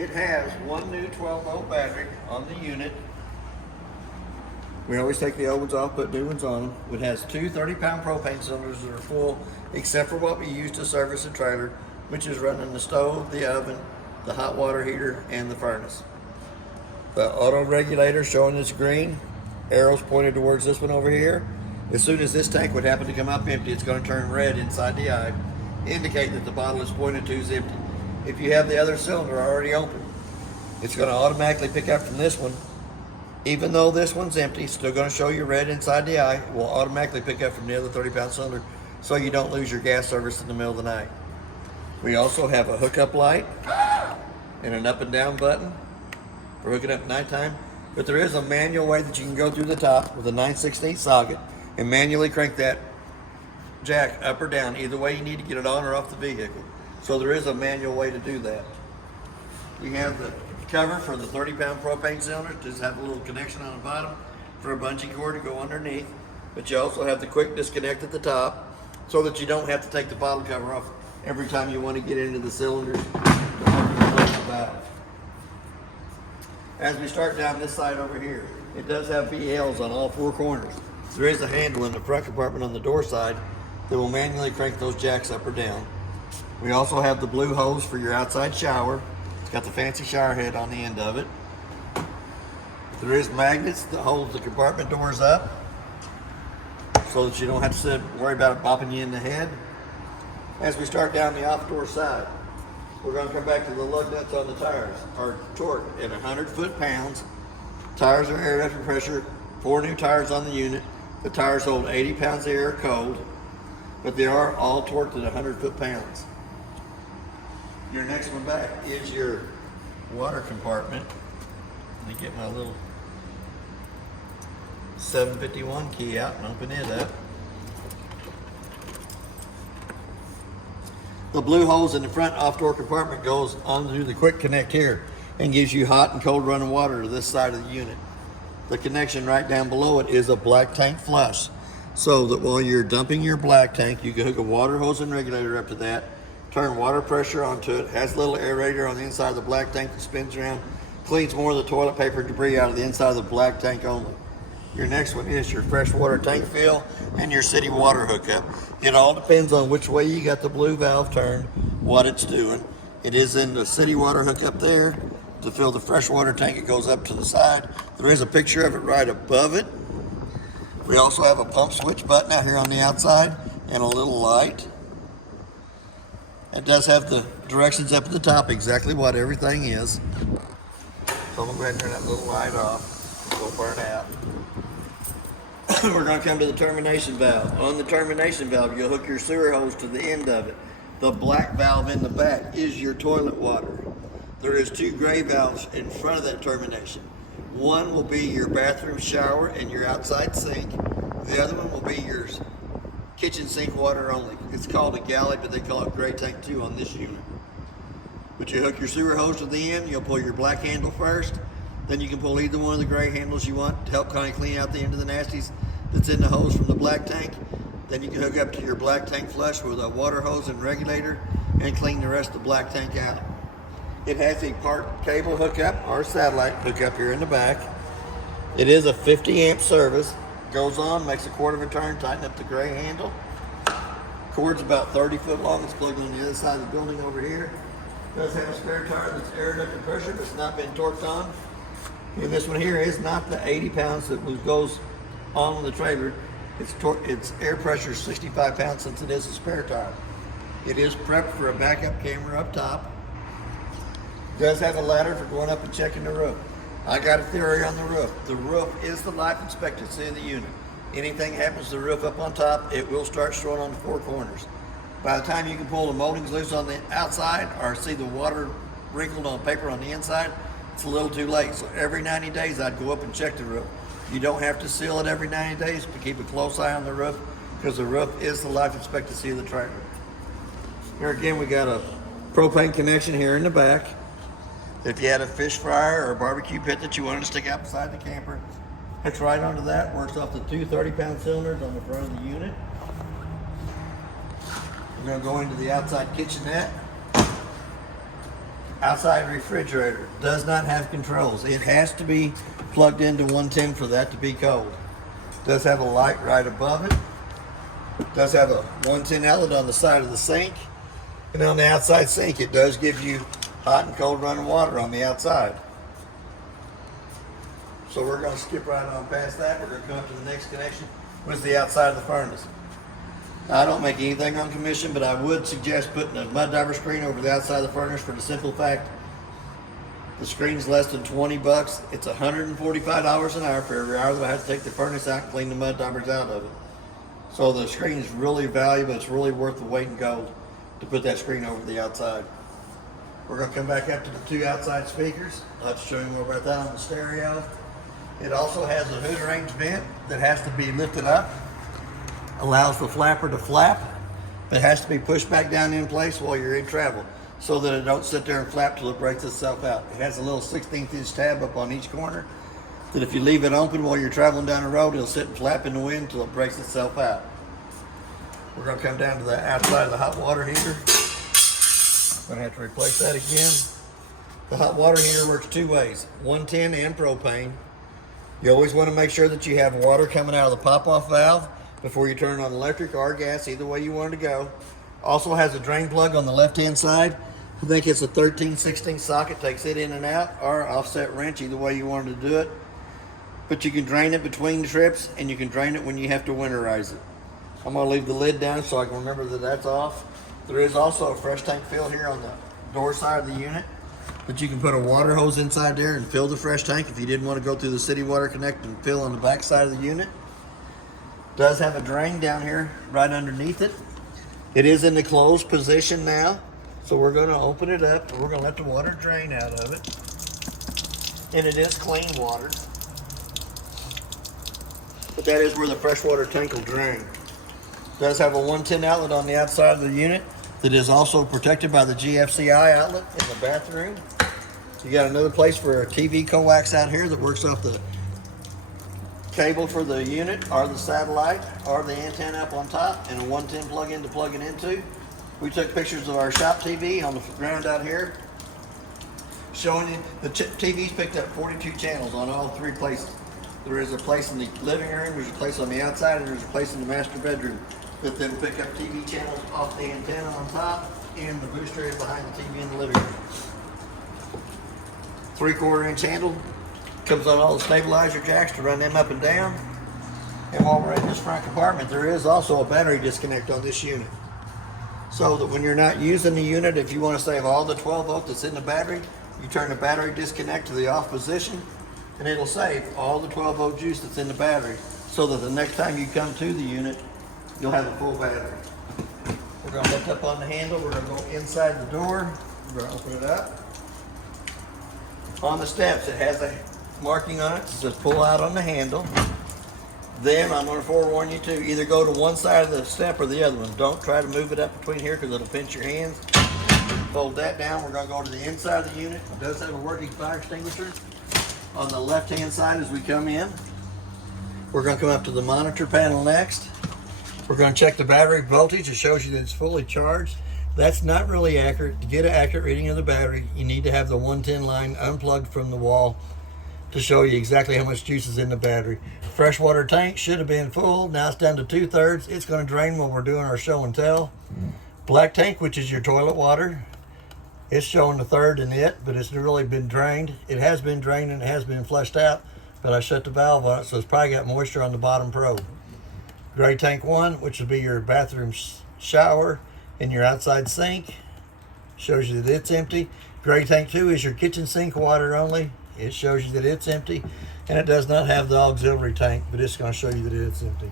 It has one new 12-volt battery on the unit. We always take the old ones off, put new ones on them. It has two 30-pound propane cylinders that are full, except for what we use to service the trailer, which is running the stove, the oven, the hot water heater, and the furnace. The auto regulator showing this green, arrows pointed towards this one over here. As soon as this tank would happen to come up empty, it's going to turn red inside the eye, indicate that the bottle is pointed to is empty. If you have the other cylinder already open, it's going to automatically pick up from this one. Even though this one's empty, it's still going to show you red inside the eye. It will automatically pick up from the other 30-pound cylinder so you don't lose your gas service in the middle of the night. We also have a hookup light and an up and down button for hooking up at nighttime. But there is a manual way that you can go through the top with a 9/16 socket and manually crank that jack up or down. Either way you need to get it on or off the vehicle. So there is a manual way to do that. We have the cover for the 30-pound propane cylinder. Just have a little connection on the bottom for a bungee cord to go underneath. But you also have the quick disconnect at the top so that you don't have to take the bottle cover off every time you want to get into the cylinder. As we start down this side over here, it does have VLs on all four corners. There is a handle in the front compartment on the door side that will manually crank those jacks up or down. We also have the blue hose for your outside shower. It's got the fancy shower head on the end of it. There is magnets that hold the compartment doors up so that you don't have to worry about it bopping you in the head. As we start down the off-door side, we're going to come back to the lug nuts on the tires. Are torqued at 100 foot-pounds. Tires are air after pressure. 4 new tires on the unit. The tires hold 80 pounds of air cold, but they are all torqued at 100 foot-pounds. Your next one back is your water compartment. Let me get my little 751 key out and open it up. The blue hose in the front off-door compartment goes onto the quick connect here and gives you hot and cold running water to this side of the unit. The connection right down below it is a black tank flush, so that while you're dumping your black tank, you can hook a water hose and regulator up to that, turn water pressure onto it, has a little aerator on the inside of the black tank that spins around, cleans more of the toilet paper and debris out of the inside of the black tank only. Your next one is your freshwater tank fill and your city water hookup. It all depends on which way you got the blue valve turned, what it's doing. It is in the city water hookup there. To fill the freshwater tank, it goes up to the side. There is a picture of it right above it. We also have a pump switch button out here on the outside and a little light. It does have the directions up at the top, exactly what everything is. So I'm going to go ahead and turn that little light off. It'll burn out. We're going to come to the termination valve. On the termination valve, you'll hook your sewer hose to the end of it. The black valve in the back is your toilet water. There is 2 gray valves in front of that termination. One will be your bathroom shower and your outside sink. The other one will be your kitchen sink water only. It's called a galley, but they call it gray tank 2 on this unit. But you hook your sewer hose to the end, you'll pull your black handle first. Then you can pull either one of the gray handles you want to help kind of clean out the end of the nasties that's in the hose from the black tank. Then you can hook up to your black tank flush with a water hose and regulator and clean the rest of the black tank out. It has a part cable hookup or satellite hookup here in the back. It is a 50 amp service. Goes on, makes a quarter of a turn, tighten up the gray handle. Cord's about 30 foot long. It's plugged on the other side of the building over here. It does have a spare tire that's air under pressure, but it's not been torqued on. And this one here is not the 80 pounds that goes on the trailer. Its air pressure is 65 pounds since it is a spare tire. It is prepped for a backup camera up top. It does have a ladder for going up and checking the roof. I got a theory on the roof. The roof is the life expectancy of the unit. Anything happens to the roof up on top, it will start showing on the 4 corners. By the time you can pull the moldings loose on the outside or see the water wrinkled on paper on the inside, it's a little too late. So every 90 days I'd go up and check the roof. You don't have to seal it every 90 days, but keep a close eye on the roof because the roof is the life expectancy of the trailer. Here again, we got a propane connection here in the back. If you had a fish fryer or a barbecue pit that you wanted to stick out beside the camper, hooks right onto that, works off the 2 30-pound cylinders on the front of the unit. We're going to go into the outside kitchenette. outside refrigerator does not have controls. It has to be plugged into 110 for that to be cold. Does have a light right above it. Does have a 110 outlet on the side of the sink. And on the outside sink, it does give you hot and cold running water on the outside. So we're going to skip right on past that. We're going to come up to the next connection, which is the outside of the furnace. Now, I don't make anything on commission, but I would suggest putting a mud diver screen over the outside of the furnace for the simple fact the screen's less than 20 bucks. It's $145 an hour for every hour that I have to take the furnace out and clean the mud divers out of it. So the screen is really valuable. It's really worth the weight in gold to put that screen over the outside. We're going to come back up to the two outside speakers. I'll have to show you more about that on the stereo. It also has a hood range vent that has to be lifted up. Allows the flapper to flap, but it has to be pushed back down in place while you're in travel so that it don't sit there and flap till it breaks itself out. It has a little 16th inch tab up on each corner that if you leave it open while you're traveling down the road, it'll sit and flap in the wind until it breaks itself out. We're going to come down to the outside of the hot water heater. I'm going to have to replace that again. The hot water heater works two ways, 110 and propane. You always want to make sure that you have water coming out of the pop-off valve before you turn on electric or gas, either way you want it to go. Also has a drain plug on the left-hand side. I think it's a 13/16 socket, takes it in and out, or offset wrench, either way you wanted to do it. But you can drain it between trips, and you can drain it when you have to winterize it. I'm going to leave the lid down so I can remember that that's off. There is also a fresh tank fill here on the door side of the unit that you can put a water hose inside there and fill the fresh tank if you didn't want to go through the city water connect and fill on the back side of the unit. Does have a drain down here right underneath it. It is in the closed position now, so we're going to open it up and we're going to let the water drain out of it. And it is clean water. But that is where the freshwater tank will drain. Does have a 110 outlet on the outside of the unit that is also protected by the GFCI outlet in the bathroom. You got another place for a TV coax out here that works off the cable for the unit or the satellite or the antenna up on top, and a 110 plug-in to plug it into. We took pictures of our shop TV on the ground out here showing you the TV's picked up 42 channels on all three places. There is a place in the living room, there's a place on the outside, and there's a place in the master bedroom that then pick up TV channels off the antenna on top, and the booster is behind the TV in the living room. 3/4 inch handle, comes on all the stabilizer jacks to run them up and down. And while we're in this front compartment, there is also a battery disconnect on this unit. So that when you're not using the unit, if you want to save all the 12 volt that's in the battery, you turn the battery disconnect to the off position, and it'll save all the 12 volt juice that's in the battery, so that the next time you come to the unit, you'll have a full battery. We're going to lift up on the handle. We're going to go inside the door. We're going to open it up. On the steps, it has a marking on it that says pull out on the handle. Then I'm going to forewarn you to either go to one side of the step or the other one. Don't try to move it up between here because it'll pinch your hands. Fold that down. We're going to go to the inside of the unit. It does have a working fire extinguisher on the left-hand side as we come in. We're going to come up to the monitor panel next. We're going to check the battery voltage. It shows you that it's fully charged. That's not really accurate. To get an accurate reading of the battery, you need to have the 110 line unplugged from the wall to show you exactly how much juice is in the battery. Freshwater tank should have been full. Now it's down to 2/3. It's going to drain when we're doing our show and tell. Black tank, which is your toilet water, it's showing 1/3 in it, but it's really been drained. It has been drained and it has been flushed out, but I shut the valve on it, so it's probably got moisture on the bottom probe. Gray tank 1, which would be your bathroom shower and your outside sink, shows you that it's empty. Gray tank 2 is your kitchen sink water only. It shows you that it's empty, and it does not have the auxiliary tank, but it's going to show you that it's empty.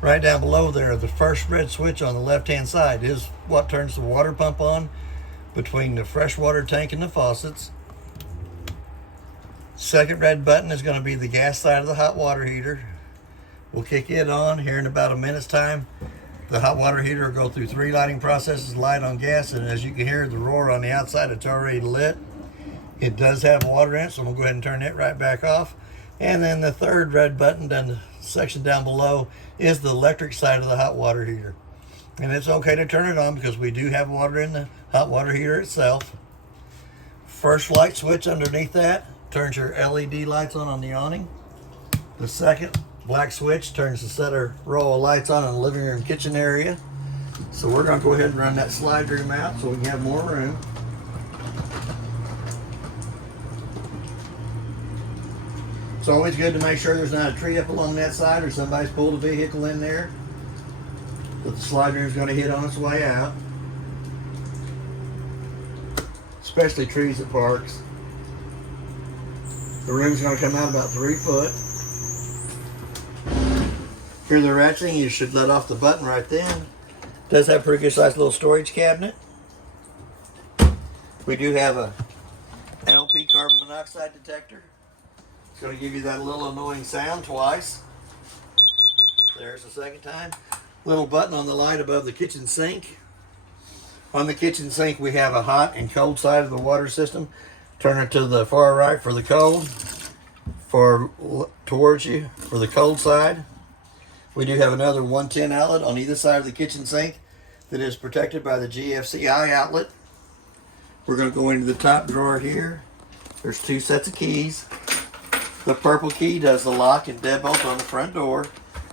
Right down below there, the first red switch on the left-hand side is what turns the water pump on between the freshwater tank and the faucets. Second red button is going to be the gas side of the hot water heater. We'll kick it on here in about a minute's time. The hot water heater will go through 3 lighting processes, light on gas, and as you can hear the roar on the outside, it's already lit. It does have water in it, so I'm going to go ahead and turn it right back off. And then the third red button down the section down below is the electric side of the hot water heater. And it's okay to turn it on because we do have water in the hot water heater itself. First light switch underneath that turns your LED lights on the awning. The second black switch turns the set of row of lights on in the living room kitchen area. So we're going to go ahead and run that slide room out so we can have more room. It's always good to make sure there's not a tree up along that side or somebody's pulled a vehicle in there that the slide room is going to hit on its way out. Especially trees at parks. The room's going to come out about 3 foot. Hear the ratcheting, you should let off the button right then. Does have a pretty good sized little storage cabinet. We do have a LP carbon monoxide detector. It's going to give you that little annoying sound twice. There's the second time. Little button on the light above the kitchen sink. On the kitchen sink we have a hot and cold side of the water system. Turn it to the far right for the cold, towards you for the cold side. We do have another 110 outlet on either side of the kitchen sink that is protected by the GFCI outlet. We're going to go into the top drawer here. There's 2 sets of keys. The purple key does the lock and deadbolt on the front door.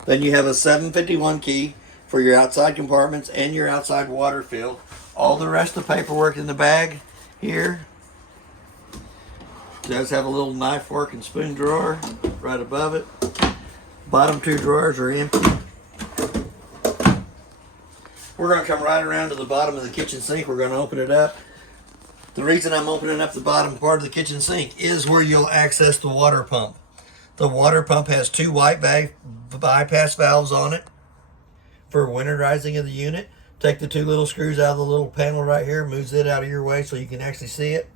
Then you have a 751 key for your outside compartments and your outside water fill. All the rest of the paperwork in the bag here. It does have a little knife, fork, and spoon drawer right above it. Bottom 2 drawers are empty. We're going to come right around to the bottom of the kitchen sink. We're going to open it up. The reason I'm opening up the bottom part of the kitchen sink is where you'll access the water pump. The water pump has 2 white bypass valves on it for winterizing of the unit. Take the 2 little screws out of the little panel right here, moves it out of your way so you can actually see it.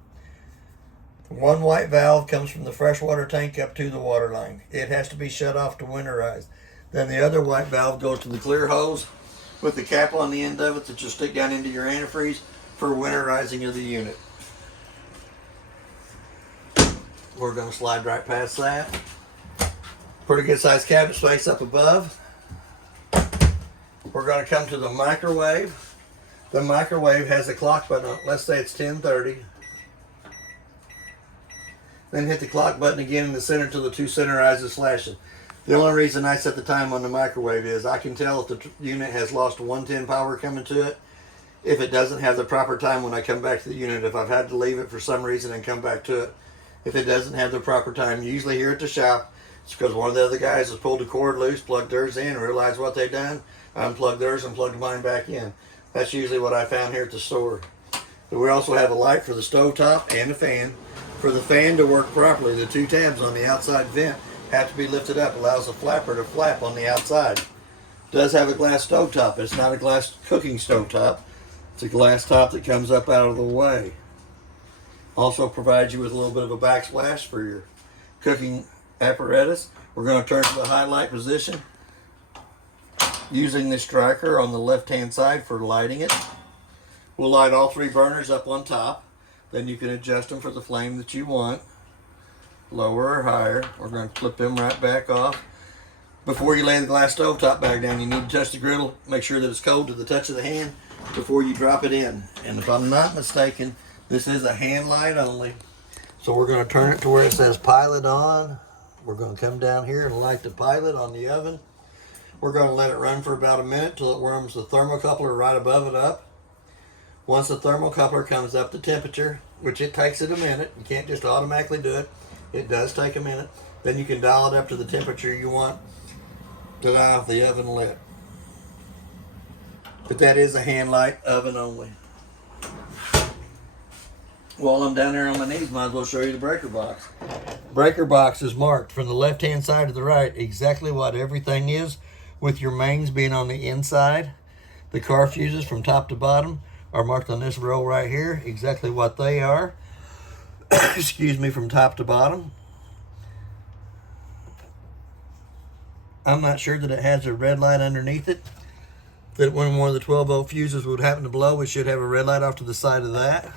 1 white valve comes from the freshwater tank up to the water line. It has to be shut off to winterize. Then the other white valve goes to the clear hose with the cap on the end of it that you'll stick down into your antifreeze for winterizing of the unit. We're going to slide right past that. Pretty good sized cabinet space up above. We're going to come to the microwave. The microwave has a clock button on it. Let's say it's 10:30. Then hit the clock button again in the center until the 2 center eyes are flashing. The only reason I set the time on the microwave is I can tell if the unit has lost 110 power coming to it. If it doesn't have the proper time when I come back to the unit, if I've had to leave it for some reason and come back to it, if it doesn't have the proper time, usually here at the shop, it's because one of the other guys has pulled the cord loose, plugged theirs in, realized what they've done, unplugged theirs and plugged mine back in. That's usually what I found here at the store. But we also have a light for the stovetop and a fan. For the fan to work properly, the 2 tabs on the outside vent have to be lifted up. Allows the flapper to flap on the outside. It does have a glass stovetop. It's not a glass cooking stovetop. It's a glass top that comes up out of the way. Also provides you with a little bit of a backsplash for your cooking apparatus. We're going to turn to the highlight position using the striker on the left hand side for lighting it. We'll light all 3 burners up on top. Then you can adjust them for the flame that you want, lower or higher. We're going to flip them right back off. Before you lay the glass stovetop back down, you need to touch the griddle, make sure that it's cold to the touch of the hand before you drop it in. And if I'm not mistaken, this is a hand light only. So we're going to turn it to where it says pilot on. We're going to come down here and light the pilot on the oven. We're going to let it run for about a minute till it warms the thermocoupler right above it up. Once the thermocoupler comes up to temperature, which it takes it a minute, you can't just automatically do it. It does take a minute. Then you can dial it up to the temperature you want to have the oven lit. But that is a hand light oven only. While I'm down there on my knees, might as well show you the breaker box. Breaker box is marked from the left hand side to the right exactly what everything is, with your mains being on the inside. The car fuses from top to bottom are marked on this row right here, exactly what they are. Excuse me, from top to bottom. I'm not sure that it has a red light underneath it, that when one of the 12-volt fuses would happen to blow, it should have a red light off to the side of that,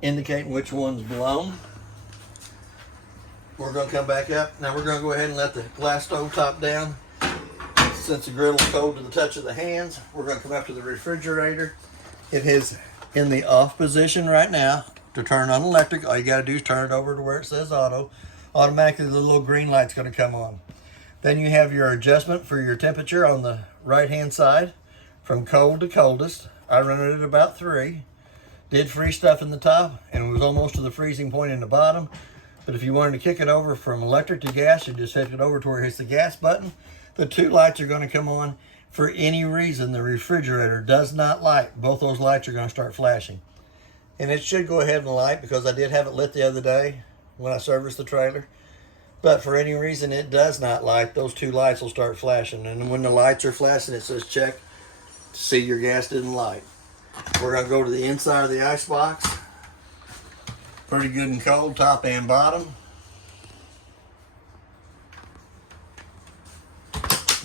indicating which one's blown. We're going to come back up. Now we're going to go ahead and let the glass stove top down. Since the griddle's cold to the touch of the hands, we're going to come up to the refrigerator. It is in the off position right now. To turn on electric, all you got to do is turn it over to where it says auto. Automatically, the little green light's going to come on. Then you have your adjustment for your temperature on the right-hand side from cold to coldest. I run it at about 3. Did freeze stuff in the top, and it was almost to the freezing point in the bottom. But if you wanted to kick it over from electric to gas, you just hit it over to where it hits the gas button. The 2 lights are going to come on. For any reason, the refrigerator does not light. Both those lights are going to start flashing. And it should go ahead and light because I did have it lit the other day when I serviced the trailer. But for any reason it does not light, those 2 lights will start flashing. And when the lights are flashing, it says check to see your gas didn't light. We're going to go to the inside of the ice box. Pretty good and cold, top and bottom.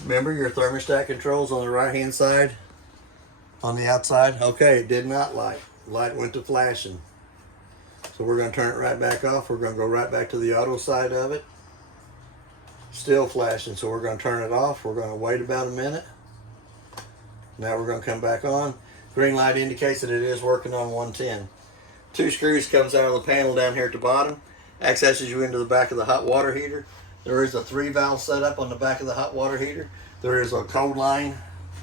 Remember your thermostat controls on the right hand side, on the outside. Okay, it did not light. Light went to flashing. So we're going to turn it right back off. We're going to go right back to the auto side of it. Still flashing, so we're going to turn it off. We're going to wait about a minute. Now we're going to come back on. Green light indicates that it is working on 110. 2 screws comes out of the panel down here at the bottom. Accesses you into the back of the hot water heater. There is a 3 valve setup on the back of the hot water heater. There is a cold line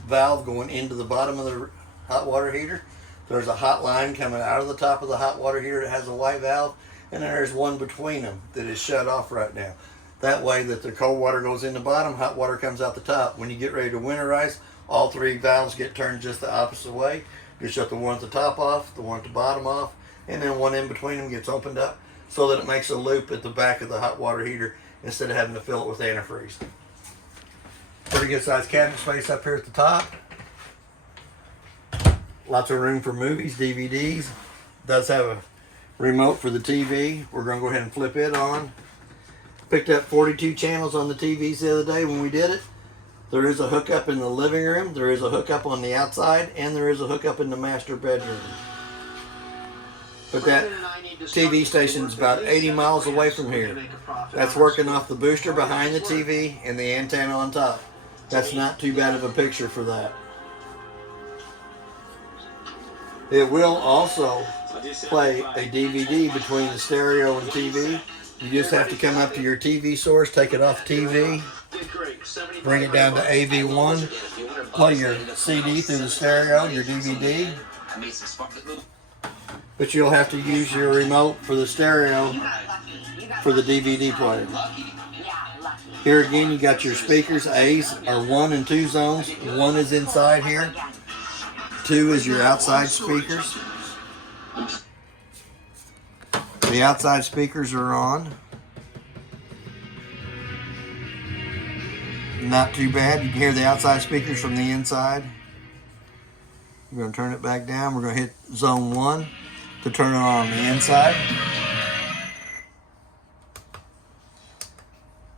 valve going into the bottom of the hot water heater. There's a hot line coming out of the top of the hot water heater that has a white valve, and there's one between them that is shut off right now. That way that the cold water goes in the bottom, hot water comes out the top. When you get ready to winterize, all 3 valves get turned just the opposite way. You shut the one at the top off, the one at the bottom off, and then one in between them gets opened up so that it makes a loop at the back of the hot water heater instead of having to fill it with antifreeze. Pretty good sized cabinet space up here at the top. Lots of room for movies, DVDs. Does have a remote for the TV. We're going to go ahead and flip it on. Picked up 42 channels on the TVs the other day when we did it. There is a hookup in the living room. There is a hookup on the outside. And there is a hookup in the master bedroom. But that TV station is about 80 miles away from here. That's working off the booster behind the TV and the antenna on top. That's not too bad of a picture for that. It will also play a DVD between the stereo and TV. You just have to come up to your TV source, take it off TV, bring it down to AV1, play your CD through the stereo, your DVD. But you'll have to use your remote for the stereo for the DVD player. Here again, you got your speakers. A's are 1 and 2 zones. 1 is inside here. 2 is your outside speakers. The outside speakers are on. Not too bad. You can hear the outside speakers from the inside. We're going to turn it back down. We're going to hit zone 1 to turn it on the inside.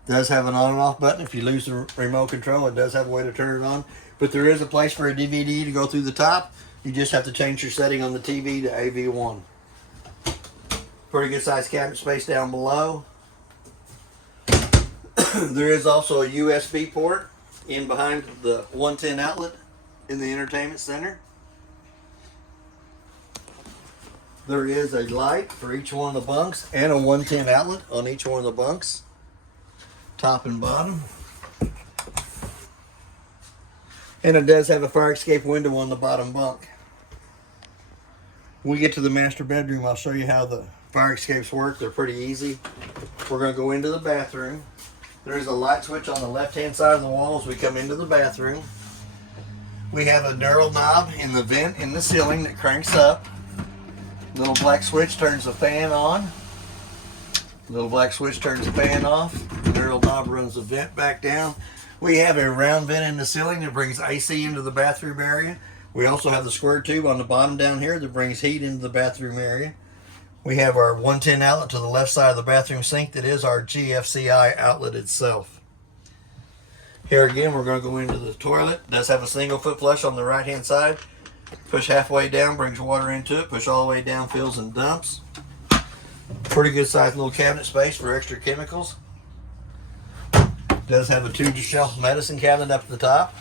It does have an on and off button. If you lose the remote control, it does have a way to turn it on. But there is a place for a DVD to go through the top. You just have to change your setting on the TV to AV1. Pretty good sized cabinet space down below. There is also a USB port in behind the 110 outlet in the entertainment center. There is a light for each one of the bunks and a 110 outlet on each one of the bunks, top and bottom. And it does have a fire escape window on the bottom bunk. When we get to the master bedroom, I'll show you how the fire escapes work. They're pretty easy. We're going to go into the bathroom. There's a light switch on the left-hand side of the wall as we come into the bathroom. We have a knurled knob in the vent in the ceiling that cranks up. Little black switch turns the fan on. Little black switch turns the fan off. The knurled knob runs the vent back down. We have a round vent in the ceiling that brings AC into the bathroom area. We also have the square tube on the bottom down here that brings heat into the bathroom area. We have our 110 outlet to the left side of the bathroom sink that is our GFCI outlet itself. Here again, we're going to go into the toilet. It does have a single foot flush on the right hand side. Push halfway down, brings water into it. Push all the way down, fills and dumps. Pretty good sized little cabinet space for extra chemicals. Does have a 2-shelf medicine cabinet up at the top.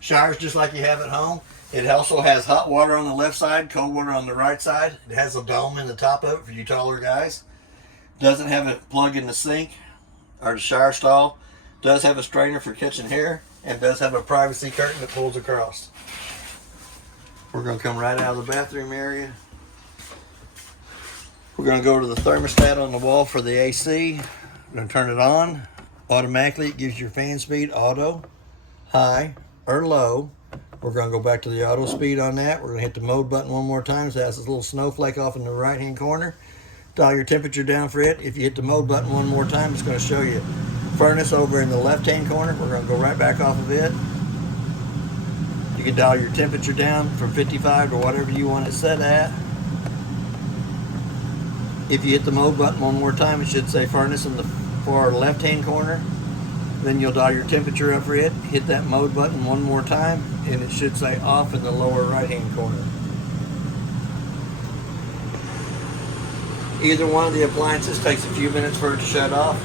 Showers just like you have at home. It also has hot water on the left side, cold water on the right side. It has a dome in the top of it for you taller guys. Doesn't have a plug in the sink or the shower stall. Does have a strainer for catching hair, and does have a privacy curtain that pulls across. We're going to come right out of the bathroom area. We're going to go to the thermostat on the wall for the AC. We're going to turn it on. Automatically, it gives your fan speed auto, high, or low. We're going to go back to the auto speed on that. We're going to hit the mode button one more time. So it has this little snowflake off in the right hand corner. Dial your temperature down for it. If you hit the mode button one more time, it's going to show you furnace over in the left hand corner. We're going to go right back off of it. You can dial your temperature down from 55 to whatever you want it set at. If you hit the mode button one more time, it should say furnace in the far left hand corner. Then you'll dial your temperature up for it, hit that mode button one more time, and it should say off in the lower right hand corner. Either one of the appliances takes a few minutes for it to shut off.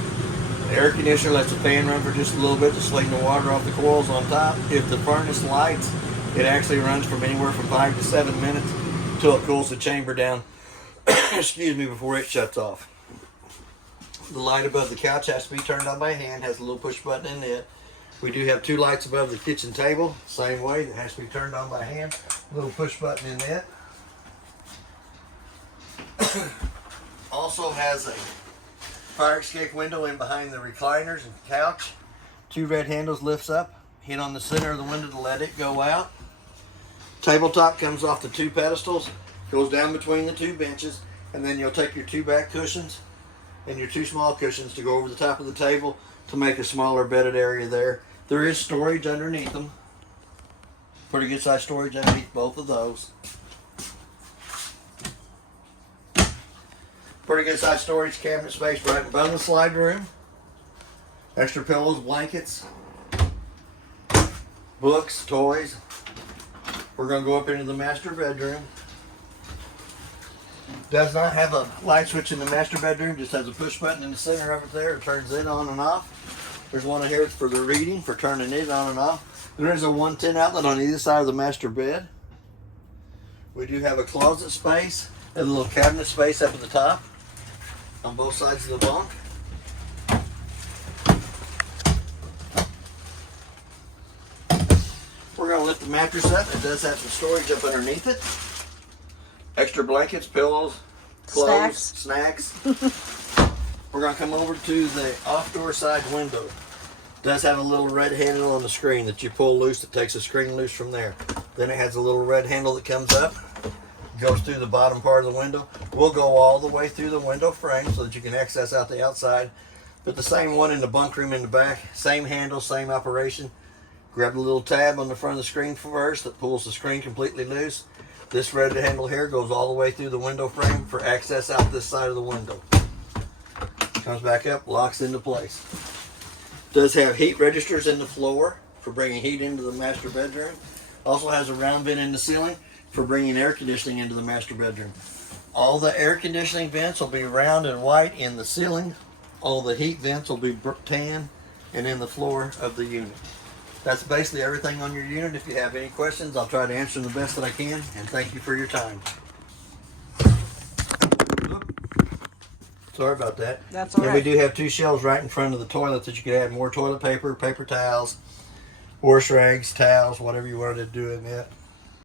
The air conditioner lets the fan run for just a little bit to sling the water off the coils on top. If the furnace lights, it actually runs from anywhere from 5 to 7 minutes until it cools the chamber down excuse me, before it shuts off. The light above the couch has to be turned on by hand, has a little push button in it. We do have 2 lights above the kitchen table, same way, that has to be turned on by hand. Little push button in it. Also has a fire escape window in behind the recliners and couch. 2 red handles lifts up, hit on the center of the window to let it go out. Tabletop comes off the 2 pedestals, goes down between the 2 benches, and then you'll take your 2 back cushions and your 2 small cushions to go over the top of the table to make a smaller bedded area there. There is storage underneath them. Pretty good size storage underneath both of those. Pretty good size storage cabinet space right above the slide room. Extra pillows, blankets, books, toys. We're going to go up into the master bedroom. Does not have a light switch in the master bedroom, just has a push button in the center of it there. It turns it on and off. There's one here for the reading, for turning it on and off. There is a 110 outlet on either side of the master bed. We do have a closet space and a little cabinet space up at the top on both sides of the bunk. We're going to lift the mattress up. It does have some storage up underneath it. Extra blankets, pillows, clothes, snacks. We're going to come over to the off-door side window. It does have a little red handle on the screen that you pull loose that takes the screen loose from there. Then it has a little red handle that comes up, goes through the bottom part of the window. We'll go all the way through the window frame so that you can access out the outside. But the same one in the bunk room in the back, same handle, same operation. Grab the little tab on the front of the screen first that pulls the screen completely loose. This red handle here goes all the way through the window frame for access out this side of the window. Comes back up, locks into place. Does have heat registers in the floor for bringing heat into the master bedroom. Also has a round vent in the ceiling for bringing air conditioning into the master bedroom. All the air conditioning vents will be round and white in the ceiling. All the heat vents will be tan and in the floor of the unit. That's basically everything on your unit. If you have any questions, I'll try to answer them the best that I can, and thank you for your time. Sorry about that. That's all right. And we do have 2 shelves right in front of the toilet that you could add more toilet paper, paper towels, wash rags, towels, whatever you wanted to do in that.